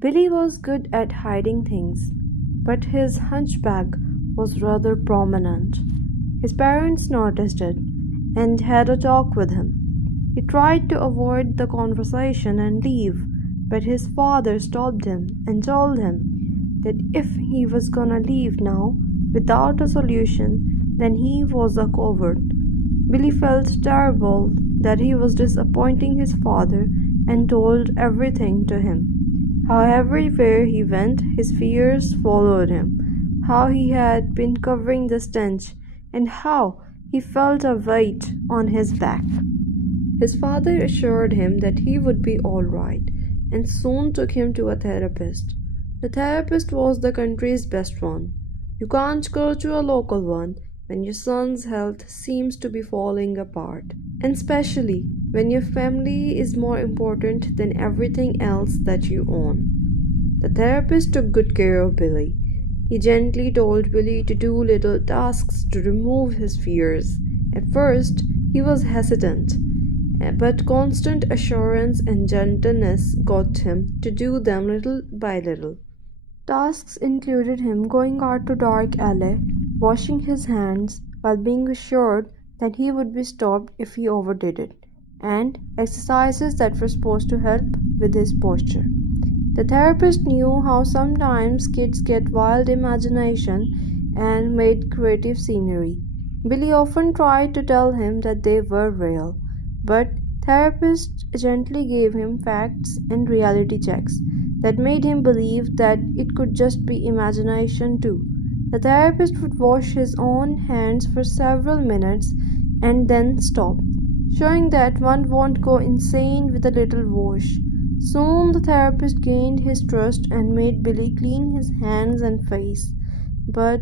Billy was good at hiding things, but his hunchback was rather prominent. His parents noticed it and had a talk with him. He tried to avoid the conversation and leave, but his father stopped him and told him that if he was gonna leave now without a solution, then he was a coward. Billy felt terrible that he was disappointing his father and told everything to him. How everywhere he went, his fears followed him, how he had been covering the stench, and how he felt a weight on his back. His father assured him that he would be all right and soon took him to a therapist. The therapist was the country's best one. You can't go to a local one when your son's health seems to be falling apart, and especially when your family is more important than everything else that you own. The therapist took good care of Billy. He gently told Billy to do little tasks to remove his fears. At first, he was hesitant, but constant assurance and gentleness got him to do them little by little. Tasks included him going out to dark alley, washing his hands while being assured that he would be stopped if he overdid it, and exercises that were supposed to help with his posture. The therapist knew how sometimes kids get wild imagination and made creative scenery. Billy often tried to tell him that they were real, but therapist gently gave him facts and reality checks that made him believe that it could just be imagination too. The therapist would wash his own hands for several minutes and then stop, showing that one won't go insane with a little wash. Soon the therapist gained his trust and made Billy clean his hands and face. But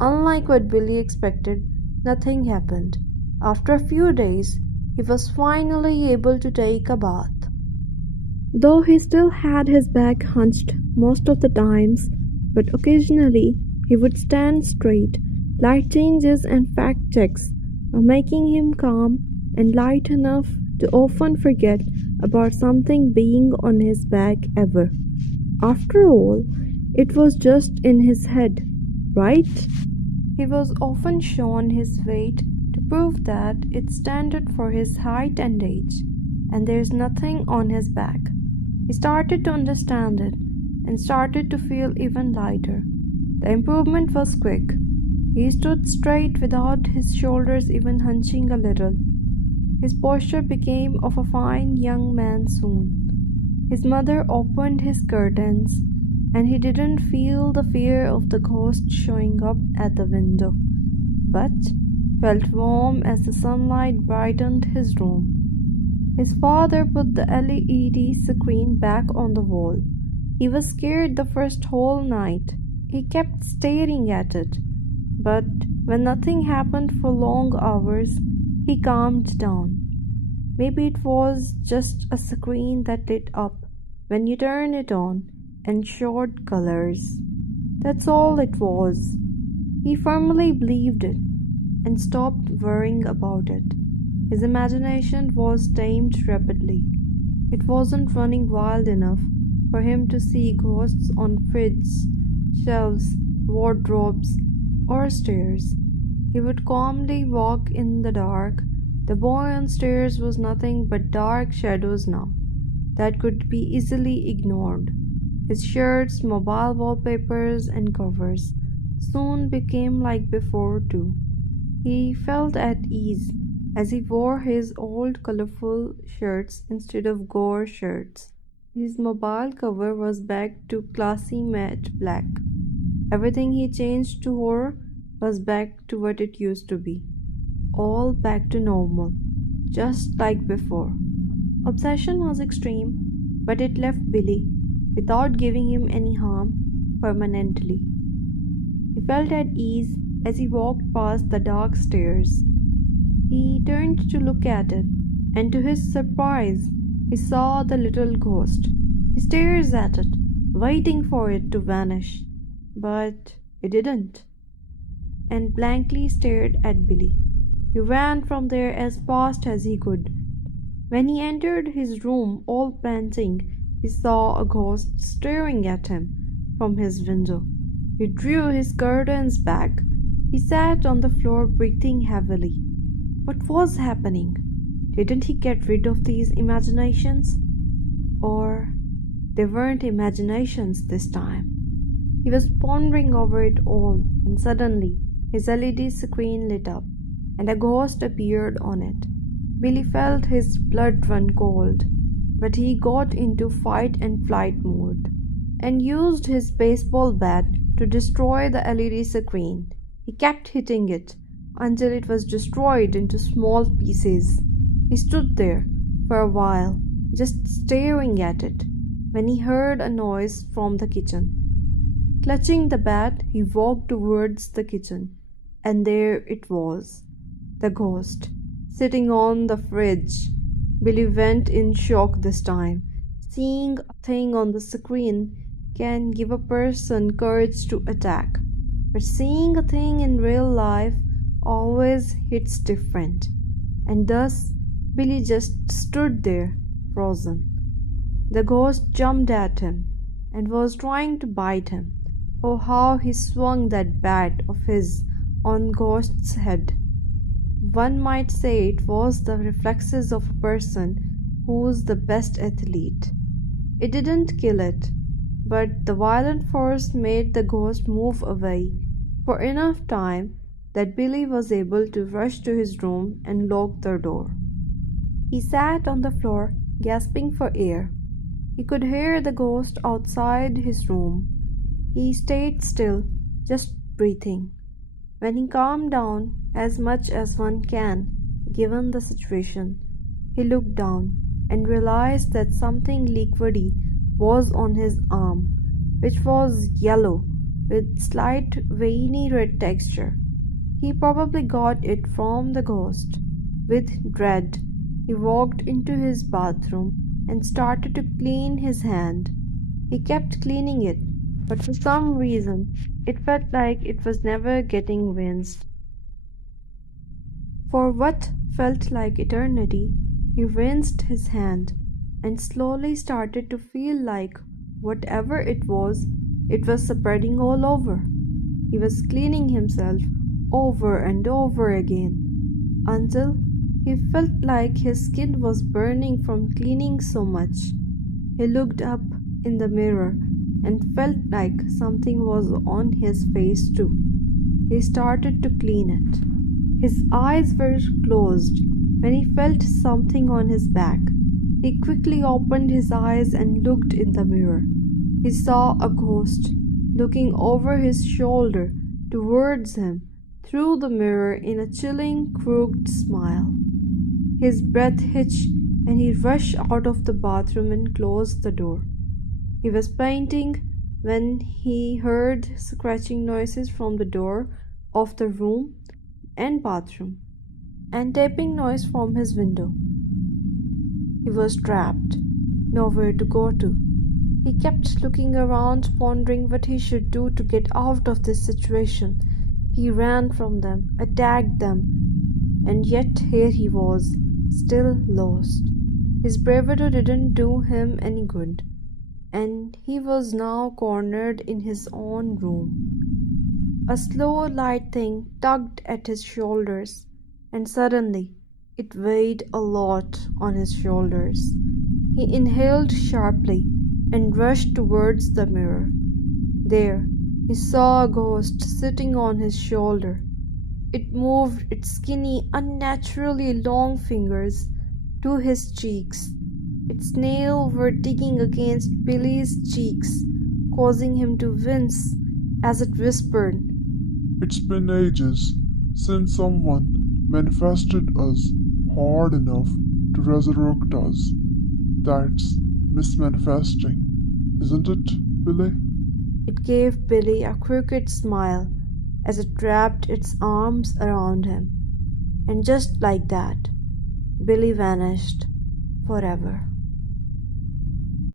unlike what Billy expected, nothing happened. After a few days, he was finally able to take a bath. Though he still had his back hunched most of the times, but occasionally he would stand straight. Light changes and fact checks were making him calm and light enough to often forget about something being on his back ever. After all, it was just in his head, right? He was often shown his weight to prove that it's standard for his height and age, and there's nothing on his back. He started to understand it and started to feel even lighter. The improvement was quick. He stood straight without his shoulders even hunching a little. His posture became of a fine young man soon. His mother opened his curtains, and he didn't feel the fear of the ghost showing up at the window, but felt warm as the sunlight brightened his room. His father put the LED screen back on the wall. He was scared the first whole night. He kept staring at it, but when nothing happened for long hours, he calmed down. Maybe it was just a screen that lit up when you turn it on and showed colors. That's all it was. He firmly believed it and stopped worrying about it. His imagination was tamed rapidly. It wasn't running wild enough for him to see ghosts on fridges, shelves, wardrobes, or stairs. He would calmly walk in the dark. The boy on stairs was nothing but dark shadows now that could be easily ignored. His shirts, mobile wallpapers, and covers soon became like before too. He felt at ease as he wore his old colorful shirts instead of gore shirts. His mobile cover was back to classy matte black. Everything he changed to horror was back to what it used to be. All back to normal, just like before. Obsession was extreme, but it left Billy without giving him any harm permanently. He felt at ease as he walked past the dark stairs. He turned to look at it, and to his surprise, he saw the little ghost. He stared at it, waiting for it to vanish, but it didn't, and blankly stared at Billy. He ran from there as fast as he could. When he entered his room, all panting, he saw a ghost staring at him from his window. He drew his curtains back. He sat on the floor, breathing heavily. What was happening? Didn't he get rid of these imaginations? Or they weren't imaginations this time. He was pondering over it all when suddenly his LED screen lit up and a ghost appeared on it. Billy felt his blood run cold, but he got into fight and flight mode and used his baseball bat to destroy the LED screen. He kept hitting it until it was destroyed into small pieces. He stood there for a while, just staring at it, when he heard a noise from the kitchen. Clutching the bat, he walked towards the kitchen, and there it was, the ghost, sitting on the fridge. Billy went in shock this time. Seeing a thing on the screen can give a person courage to attack, but seeing a thing in real life always hits different, and thus Billy just stood there, frozen. The ghost jumped at him and was trying to bite him. Oh, how he swung that bat of his on Ghost's head. One might say it was the reflexes of a person who's the best athlete. It didn't kill it, but the violent force made the ghost move away for enough time that Billy was able to rush to his room and lock the door. He sat on the floor, gasping for air. He could hear the ghost outside his room. He stayed still, just breathing. When he calmed down, as much as one can, given the situation, he looked down and realized that something liquidy was on his arm, which was yellow with slight veiny red texture. He probably got it from the ghost. With dread, he walked into his bathroom and started to clean his hand. He kept cleaning it, but for some reason it felt like it was never getting rinsed. For what felt like eternity, he rinsed his hand and slowly started to feel like whatever it was spreading all over. He was cleaning himself over and over again until he felt like his skin was burning from cleaning so much. He looked up in the mirror and felt like something was on his face too. He started to clean it. His eyes were closed when he felt something on his back. He quickly opened his eyes and looked in the mirror. He saw a ghost looking over his shoulder towards him through the mirror in a chilling, crooked smile. His breath hitched and he rushed out of the bathroom and closed the door. He was painting when he heard scratching noises from the door of the room and bathroom, and tapping noise from his window. He was trapped, nowhere to go to. He kept looking around, pondering what he should do to get out of this situation. He ran from them, attacked them, and yet here he was, still lost. His bravado didn't do him any good, and he was now cornered in his own room. A slow, light thing tugged at his shoulders, and suddenly it weighed a lot on his shoulders. He inhaled sharply and rushed towards the mirror. There, he saw a ghost sitting on his shoulder. It moved its skinny, unnaturally long fingers to his cheeks. Its nails were digging against Billy's cheeks, causing him to wince as it whispered, "It's been ages since someone manifested us hard enough to resurrect us. That's MisManifesting, isn't it, Billy?" It gave Billy a crooked smile as it wrapped its arms around him. And just like that, Billy vanished forever.